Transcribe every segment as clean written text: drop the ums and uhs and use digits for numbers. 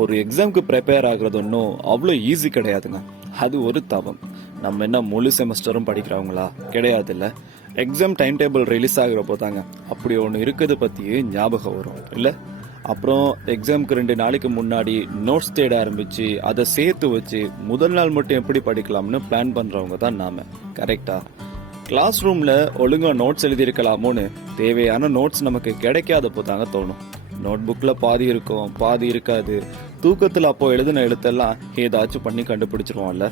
ஒரு எக்ஸாம்க்கு ப்ரிப்பேர் ஆகுறது ஒன்றும் அவ்வளோ ஈஸி கிடையாதுங்க. அது ஒரு தவம். நம்ம என்ன முழு செமஸ்டரும் படிக்கிறவங்களா? கிடையாது இல்லை. எக்ஸாம் டைம் டேபிள் ரிலீஸ் ஆகுறப்போ தாங்க அப்படி ஒன்று இருக்கிறது பற்றியே ஞாபகம் வரும் இல்லை. அப்புறம் எக்ஸாம்க்கு 2 நாளைக்கு முன்னாடி நோட்ஸ் தேட ஆரம்பிச்சு அதை சேர்த்து வச்சு முதல் நாள் மட்டும் எப்படி படிக்கலாம்னு பிளான் பண்ணுறவங்க தான் நாம. கரெக்டா? கிளாஸ் ரூமில் ஒழுங்காக நோட்ஸ் எழுதியிருக்கலாமோன்னு தேவையான நோட்ஸ் நமக்கு கிடைக்காதப்போ தாங்க தோணும். நோட் புக்கில் பாதி இருக்கும், பாதி இருக்காது. தூக்கத்தில் அப்போ எழுதின எழுத்தெல்லாம் ஏதாச்சும் பண்ணி கண்டுபிடிச்சிருவோம்ல.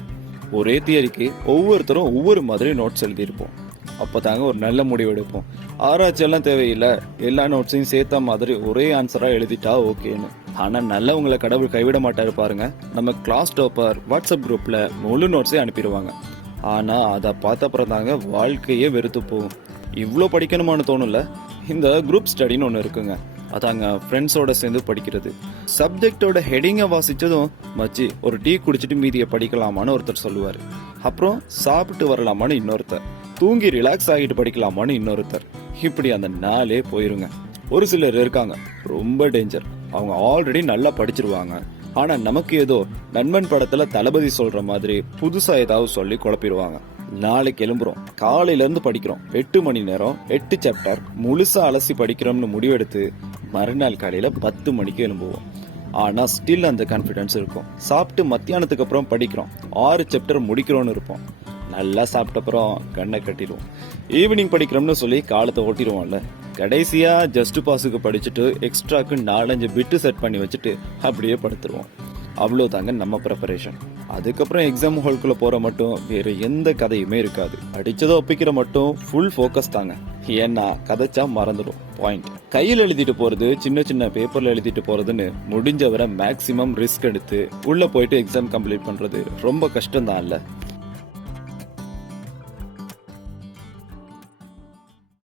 ஒரே தியரிக்கு ஒவ்வொருத்தரும் ஒவ்வொரு மாதிரி நோட்ஸ் எழுதியிருப்போம். அப்போ தாங்க ஒரு நல்ல முடிவு எடுப்போம். ஆராய்ச்சியெல்லாம் தேவையில்லை, எல்லா நோட்ஸையும் சேர்த்த மாதிரி ஒரே ஆன்சராக எழுதிட்டா ஓகேன்னு. ஆனால் நல்லவங்களை கடவுள் கைவிட மாட்டாரு பாருங்க. நம்ம கிளாஸ் டாப்பர் வாட்ஸ்அப் குரூப்பில் முழு நோட்ஸே அனுப்பிடுவாங்க. ஆனால் அதை பார்த்தப்பறம் தாங்க வாழ்க்கையே வெறுத்து போகும். இவ்வளோ படிக்கணுமான்னு தோணும்ல. இந்த குரூப் ஸ்டடின்னு ஒன்று இருக்குங்க. அதாங்க ஃப்ரெண்ட்ஸோட சேர்ந்து படிக்கிறது. சப்ஜெக்டோட ஹெடிங்கை வாசிச்சதும் மச்சி ஒரு டீ குடிச்சிட்டு மீதியை படிக்கலாமான்னு ஒருத்தர் சொல்லுவார். அப்புறம் சாப்பிட்டு வரலாமான்னு இன்னொருத்தர், தூங்கி ரிலாக்ஸ் ஆகிட்டு படிக்கலாமான்னு இன்னொருத்தர். இப்படி அந்த நாளே போயிருங்க. ஒரு சிலர் இருக்காங்க ரொம்ப டேஞ்சர். அவங்க ஆல்ரெடி நல்லா படிச்சிருவாங்க. ஆனா நமக்கு ஏதோ நண்பன் படத்துல தளபதி சொல்ற மாதிரி புதுசா ஏதாவது சொல்லி குழப்பிடுவாங்க. நாளைக்கு எழும்புறோம், காலையில இருந்து படிக்கிறோம், 8 மணி நேரம் 8 சாப்டர் முழுசா அலசி படிக்கிறோம்னு முடிவெடுத்து மறுநாள் காலையில 10 மணிக்கு எழும்புவோம். ஆனா ஸ்டில் அந்த கான்பிடன்ஸ் இருக்கும். சாப்பிட்டு மத்தியானத்துக்கு அப்புறம் படிக்கிறோம், 6 சாப்டர் முடிக்கிறோம்னு இருப்போம். நல்லா சாப்பிட்ட அப்புறம் கண்ணை கட்டிடுவோம். ஈவினிங் படிக்கிறோம்னு சொல்லி காலத்தை ஓட்டிடுவோம்ல. கடைசியா ஜஸ்ட் பாஸுக்கு படிச்சுட்டு எக்ஸ்ட்ராக்கு 4-5 பிட்டு செட் பண்ணி வச்சுட்டு அப்படியே படுத்துருவோம். அவ்வளோதாங்க நம்ம ப்ரிப்பரேஷன். அதுக்கப்புறம் எக்ஸாம் ஹால்குள்ள போற மட்டும் வேற எந்த கதையுமே இருக்காது. அடிச்சதோ ஒப்பிக்கிற மட்டும் ஃபுல் ஃபோக்கஸ் தாங்க. ஏன்னா கதைச்சா மறந்துடும் பாயிண்ட். கையில் எழுதிட்டு போறது, சின்ன சின்ன பேப்பர்ல எழுதிட்டு போறதுன்னு முடிஞ்சவரை மேக்சிமம் ரிஸ்க் எடுத்து உள்ள போயிட்டு எக்ஸாம் கம்ப்ளீட் பண்றது ரொம்ப கஷ்டம் தான் இல்ல.